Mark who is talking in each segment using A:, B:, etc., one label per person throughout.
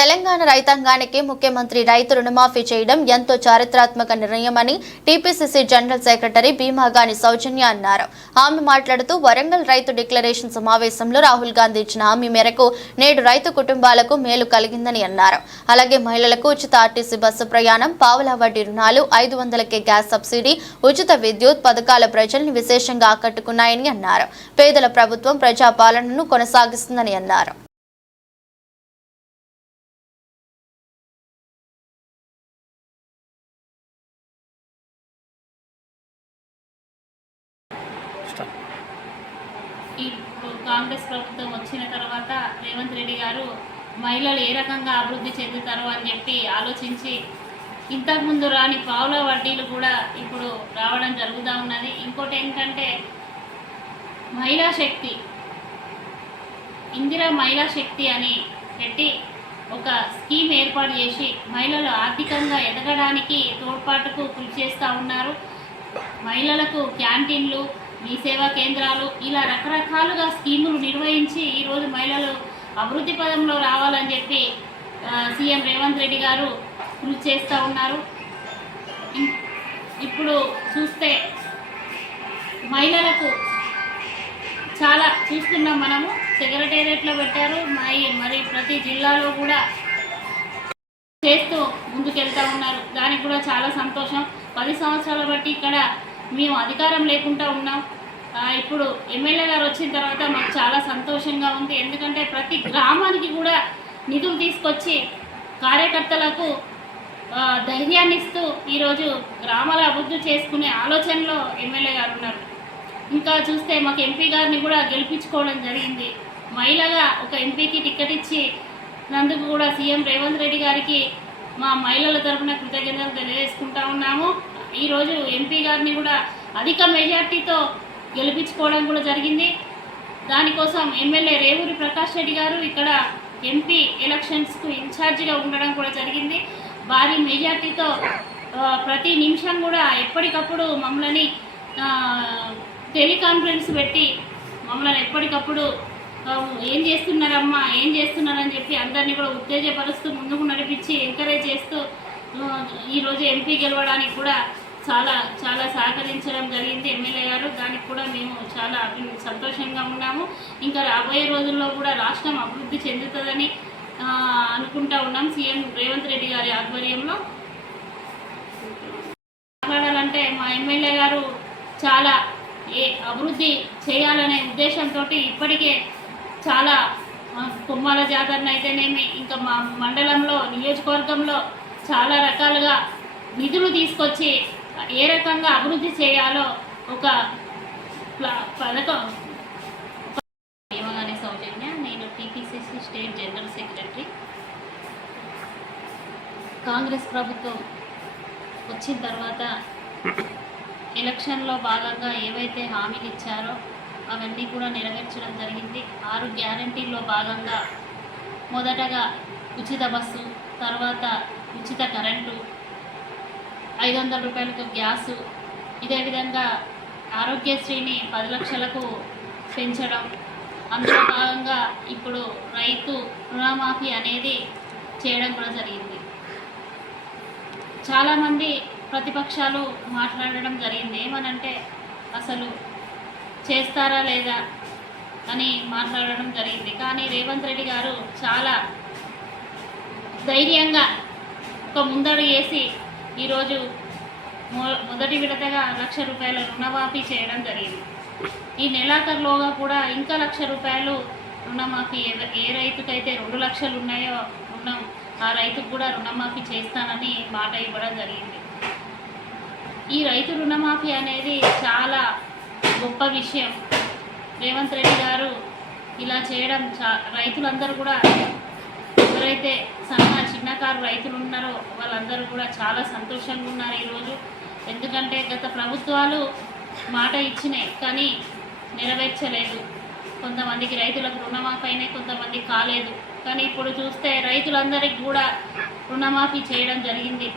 A: తెలంగాణ రైతాంగానికి ముఖ్యమంత్రి రైతు రుణమాఫీ చేయడం ఎంతో చారిత్రాత్మక నిర్ణయమని TPCC general secretary Bheemagani Soujanya అన్నారు. ఆమె మాట్లాడుతూ వరంగల్ రైతు డిక్లరేషన్ సమావేశంలో రాహుల్ గాంధీ ఇచ్చిన హామీ మేరకు నేడు రైతు కుటుంబాలకు మేలు కలిగిందని అన్నారు. అలాగే మహిళలకు ఉచిత ఆర్టీసీ బస్సు ప్రయాణం పావుల వడ్డీ రుణాలు ఐదు వందలకే గ్యాస్ సబ్సిడీ ఉచిత విద్యుత్ పథకాల ప్రజల్ని విశేషంగా ఆకట్టుకున్నాయని అన్నారు. పేదల ప్రభుత్వం ప్రజాపాలనను కొనసాగిస్తుందని అన్నారు.
B: ఈ కాంగ్రెస్ ప్రభుత్వం వచ్చిన తర్వాత రేవంత్ రెడ్డి గారు మహిళలు ఏ రకంగా అభివృద్ధి చెందుతారు అని చెప్పి ఆలోచించి ఇంతకుముందు రాని పావుల వడ్డీలు కూడా ఇప్పుడు రావడం జరుగుతూ ఉన్నది. ఇంకోటి ఏంటంటే మహిళా శక్తి ఇందిరా మహిళా శక్తి అని పెట్టి ఒక స్కీమ్ ఏర్పాటు చేసి మహిళలు ఆర్థికంగా ఎదగడానికి తోడ్పాటుకు కృషి చేస్తూ ఉన్నారు. మహిళలకు క్యాంటీన్లు మీ సేవా కేంద్రాలు ఇలా రకరకాలుగా స్కీములు నిర్వహించి ఈరోజు మహిళలు అభివృద్ధి పదంలో రావాలని చెప్పి సీఎం రేవంత్ రెడ్డి గారు కృషి చేస్తూ ఉన్నారు. ఇప్పుడు చూస్తే మహిళలకు చాలా చూస్తున్నాం మనము. సెక్రటేరియట్లో పెట్టారు. మరి మరి ప్రతి జిల్లాలో కూడా చేస్తూ ముందుకెళ్తూ ఉన్నారు. దానికి కూడా చాలా సంతోషం. పది సంవత్సరాల బట్టి ఇక్కడ మేము అధికారం లేకుండా ఉన్నాం. ఇప్పుడు ఎమ్మెల్యే గారు వచ్చిన తర్వాత మాకు చాలా సంతోషంగా ఉంది. ఎందుకంటే ప్రతి గ్రామానికి కూడా నిధులు తీసుకొచ్చి కార్యకర్తలకు ధైర్యాన్ని ఇస్తూ ఈరోజు గ్రామాల అభివృద్ధి చేసుకునే ఆలోచనలో ఎమ్మెల్యే గారు ఉన్నారు. ఇంకా చూస్తే మాకు ఎంపీ గారిని కూడా గెలిపించుకోవడం జరిగింది. మహిళగా ఒక ఎంపీకి టికెట్ ఇచ్చి నందుకు కూడా సీఎం రేవంత్ రెడ్డి గారికి మా మహిళల తరఫున కృతజ్ఞతలు తెలియజేసుకుంటా ఉన్నాము. ఈరోజు ఎంపీ గారిని కూడా అధిక మెజార్టీతో గెలిపించుకోవడం కూడా జరిగింది. దానికోసం ఎమ్మెల్యే రేవూరి ప్రకాష్ రెడ్డి గారు ఇక్కడ ఎంపీ ఎలక్షన్స్కు ఇన్ఛార్జిగా ఉండడం కూడా జరిగింది. భారీ మెజార్టీతో ప్రతి నిమిషం కూడా ఎప్పటికప్పుడు మమ్మల్ని టెలికాన్ఫరెన్స్ పెట్టి మమ్మల్ని ఎప్పటికప్పుడు ఏం చేస్తున్నారమ్మా ఏం చేస్తున్నారని చెప్పి అందరినీ కూడా ఉత్తేజపరుస్తూ ముందుకు నడిపించి ఎంకరేజ్ చేస్తూ ఈరోజు ఎంపీ గెలవడానికి కూడా చాలా చాలా సహకరించడం జరిగింది ఎమ్మెల్యే గారు. దానికి కూడా మేము చాలా సంతోషంగా ఉన్నాము. ఇంకా రాబోయే రోజుల్లో కూడా రాష్ట్రం అభివృద్ధి చెందుతుందని అనుకుంటా ఉన్నాం సీఎం రేవంత్ రెడ్డి గారి ఆధ్వర్యంలో. మాట్లాడాలంటే మా ఎమ్మెల్యే గారు చాలా ఏ అభివృద్ధి చేయాలనే ఉద్దేశంతో ఇప్పటికే చాలా కుమ్మాల జాతరను అయితేనేమి ఇంకా మా మండలంలో నియోజకవర్గంలో చాలా రకాలుగా నిధులు తీసుకొచ్చి ఏ రకంగా అభివృద్ధి చేయాలో ఒక పథకం. ఏమగానే సౌజన్య? నేను TPCC state general secretary. Congress ప్రభుత్వం వచ్చిన తర్వాత ఎలక్షన్లో భాగంగా ఏవైతే హామీలు ఇచ్చారో అవన్నీ కూడా నెరవేర్చడం జరిగింది. ఆరు గ్యారంటీల్లో భాగంగా మొదటగా ఉచిత బస్సు తర్వాత ఉచిత కరెంటు ఐదు వందల రూపాయలకు గ్యాసు. ఇదే విధంగా ఆరోగ్యశ్రీని పది లక్షలకు పెంచడం. అందులో భాగంగా ఇప్పుడు రైతు రుణమాఫీ అనేది చేయడం కూడా జరిగింది. చాలామంది ప్రతిపక్షాలు మాట్లాడడం జరిగింది. ఏమనంటే అసలు చేస్తారా లేదా అని మాట్లాడడం జరిగింది. కానీ రేవంత్ రెడ్డి గారు చాలా ధైర్యంగా ఒక ముందడు వేసి ఈరోజు మొ మొదటి విడతగా లక్ష రూపాయల రుణమాఫీ చేయడం జరిగింది. ఈ నెలాఖరులోగా కూడా ఇంకా లక్ష రూపాయలు రుణమాఫీ ఏ ఏ రైతుకైతే రెండు లక్షలు ఉన్నాయో రుణం ఆ రైతుకు కూడా రుణమాఫీ చేస్తానని మాట ఇవ్వడం జరిగింది. ఈ రైతు రుణమాఫీ అనేది చాలా గొప్ప విషయం. రేవంత్ రెడ్డి గారు ఇలా చేయడం చా రైతులందరూ కూడా ఎవరైతే సన్న చిన్నకారు రైతులు ఉన్నారో వాళ్ళందరూ కూడా చాలా సంతోషంగా ఉన్నారు ఈరోజు. ఎందుకంటే గత ప్రభుత్వాలు మాట ఇచ్చినాయి కానీ నెరవేర్చలేదు. కొంతమందికి రైతులకు రుణమాఫీ అయినాయి కొంతమంది కాలేదు. కానీ ఇప్పుడు చూస్తే రైతులందరికీ కూడా రుణమాఫీ చేయడం జరిగింది.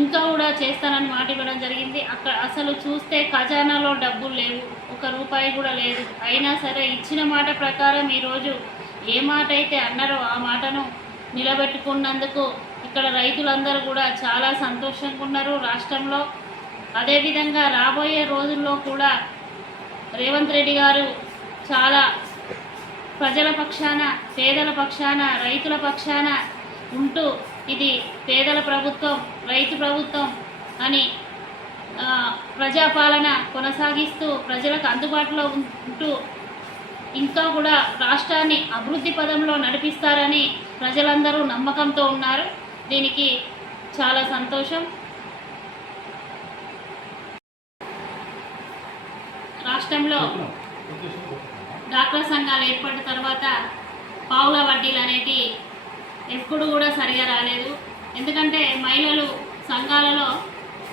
B: ఇంకా కూడా చేస్తానని మాట ఇవ్వడం జరిగింది. అక్కడ అసలు చూస్తే ఖజానాలో డబ్బులు లేవు ఒక రూపాయి కూడా లేదు. అయినా సరే ఇచ్చిన మాట ప్రకారం ఈరోజు ఏ మాట అయితే అన్నారో ఆ మాటను నిలబెట్టుకున్నందుకు ఇక్కడ రైతులందరూ కూడా చాలా సంతోషంగా ఉన్నారు రాష్ట్రంలో. అదేవిధంగా రాబోయే రోజుల్లో కూడా రేవంత్ రెడ్డి గారు చాలా ప్రజల పక్షాన పేదల పక్షాన రైతుల పక్షాన ఉంటూ ఇది పేదల ప్రభుత్వం రైతు ప్రభుత్వం అని ప్రజాపాలన కొనసాగిస్తూ ప్రజలకు అందుబాటులో ఉంటూ ఇంకా కూడా రాష్ట్రాన్ని అభివృద్ధి పదంలో నడిపిస్తారని ప్రజలందరూ నమ్మకంతో ఉన్నారు. దీనికి చాలా సంతోషం. రాష్ట్రంలో డాక్టర్ సంఘాలు ఏర్పడిన తర్వాత పావుల వడ్డీలు అనేటి ఎప్పుడు కూడా సరిగా రాలేదు. ఎందుకంటే మహిళలు సంఘాలలో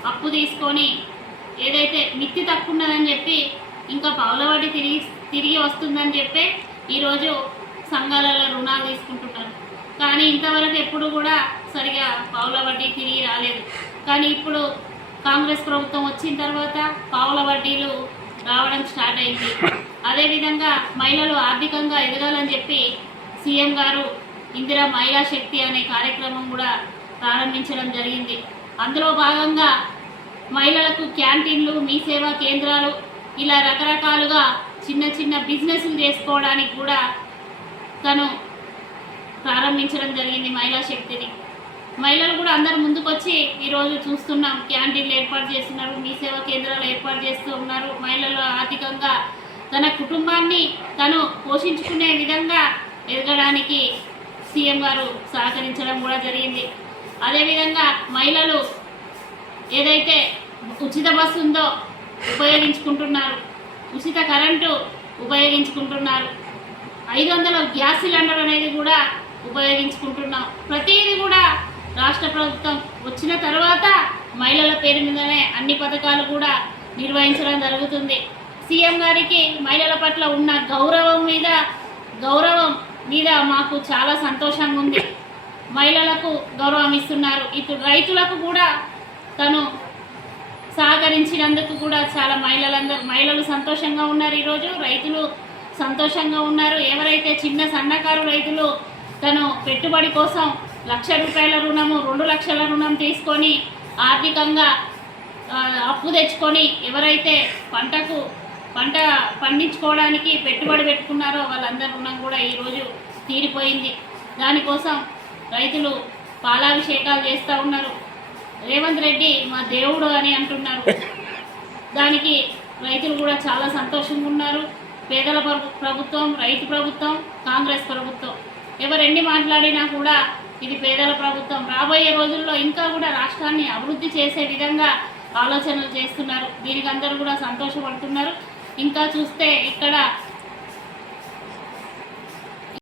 B: అప్పు తీసుకొని ఏదైతే మిత్తి తక్కువ ఉన్నదని చెప్పి ఇంకా పావుల వడ్డీ తిరిగి తిరిగి వస్తుందని చెప్పి ఈరోజు సంఘాలలో రుణాలు తీసుకుంటున్నారు. కానీ ఇంతవరకు ఎప్పుడు కూడా సరిగా పావుల వడ్డీ తిరిగి రాలేదు. కానీ ఇప్పుడు కాంగ్రెస్ ప్రభుత్వం వచ్చిన తర్వాత పావుల వడ్డీలు రావడం స్టార్ట్ అయింది. అదేవిధంగా మహిళలు ఆర్థికంగా ఎదగాలని చెప్పి సీఎం గారు ఇందిరా మహిళా శక్తి అనే కార్యక్రమం కూడా ప్రారంభించడం జరిగింది. అందులో భాగంగా మహిళలకు క్యాంటీన్లు మీ సేవా కేంద్రాలు ఇలా రకరకాలుగా చిన్న చిన్న బిజినెస్లు చేసుకోవడానికి కూడా తను ప్రారంభించడం జరిగింది మహిళా శక్తిని. మహిళలు కూడా అందరు ముందుకొచ్చి ఈరోజు చూస్తున్నాం క్యాంటీన్లు ఏర్పాటు చేస్తున్నారు మీ సేవా కేంద్రాలు ఏర్పాటు చేస్తూ ఉన్నారు. మహిళలు ఆర్థికంగా తన కుటుంబాన్ని తను పోషించుకునే విధంగా ఎదగడానికి సీఎం గారు సహకరించడం కూడా జరిగింది. అదేవిధంగా మహిళలు ఏదైతే ఉచిత బస్సు ఉందో ఉపయోగించుకుంటున్నారు ఉచిత కరెంటు ఉపయోగించుకుంటున్నారు. ఐదు వందల గ్యాస్ సిలిండర్ అనేది కూడా ఉపయోగించుకుంటున్నాం. ప్రతిదీ కూడా రాష్ట్ర ప్రభుత్వం వచ్చిన తర్వాత మహిళల పేరు మీదనే అన్ని పథకాలు కూడా నిర్వహించడం జరుగుతుంది. సీఎం గారికి మహిళల పట్ల ఉన్న గౌరవం మీద గౌరవం మీద మాకు చాలా సంతోషంగా ఉంది. మహిళలకు గౌరవం ఇస్తున్నారు. ఇటు రైతులకు కూడా తను సహకరించినందుకు కూడా చాలా మహిళలందరూ మహిళలు సంతోషంగా ఉన్నారు ఈరోజు. రైతులు సంతోషంగా ఉన్నారు. ఎవరైతే చిన్న సన్నకారు రైతులు తను పెట్టుబడి కోసం లక్ష రూపాయల రుణము రెండు లక్షల రుణం తీసుకొని ఆర్థికంగా అప్పు తెచ్చుకొని ఎవరైతే పంటకు పంట పండించుకోవడానికి పెట్టుబడి పెట్టుకున్నారో వాళ్ళందరి రుణం కూడా ఈరోజు తీరిపోయింది. దానికోసం రైతులు పాలాభిషేకాలు చేస్తూ ఉన్నారు. రేవంత్ రెడ్డి మా దేవుడు అని అంటున్నారు. దానికి రైతులు కూడా చాలా సంతోషంగా ఉన్నారు. పేదల ప్రభుత్వం రైతు ప్రభుత్వం కాంగ్రెస్ ప్రభుత్వం. ఎవరెన్ని మాట్లాడినా కూడా ఇది పేదల ప్రభుత్వం. రాబోయే రోజుల్లో ఇంకా కూడా రాష్ట్రాన్ని అభివృద్ధి చేసే విధంగా ఆలోచనలు చేస్తున్నారు. దీనికి అందరూ కూడా సంతోషపడుతున్నారు. ఇంకా చూస్తే ఇక్కడ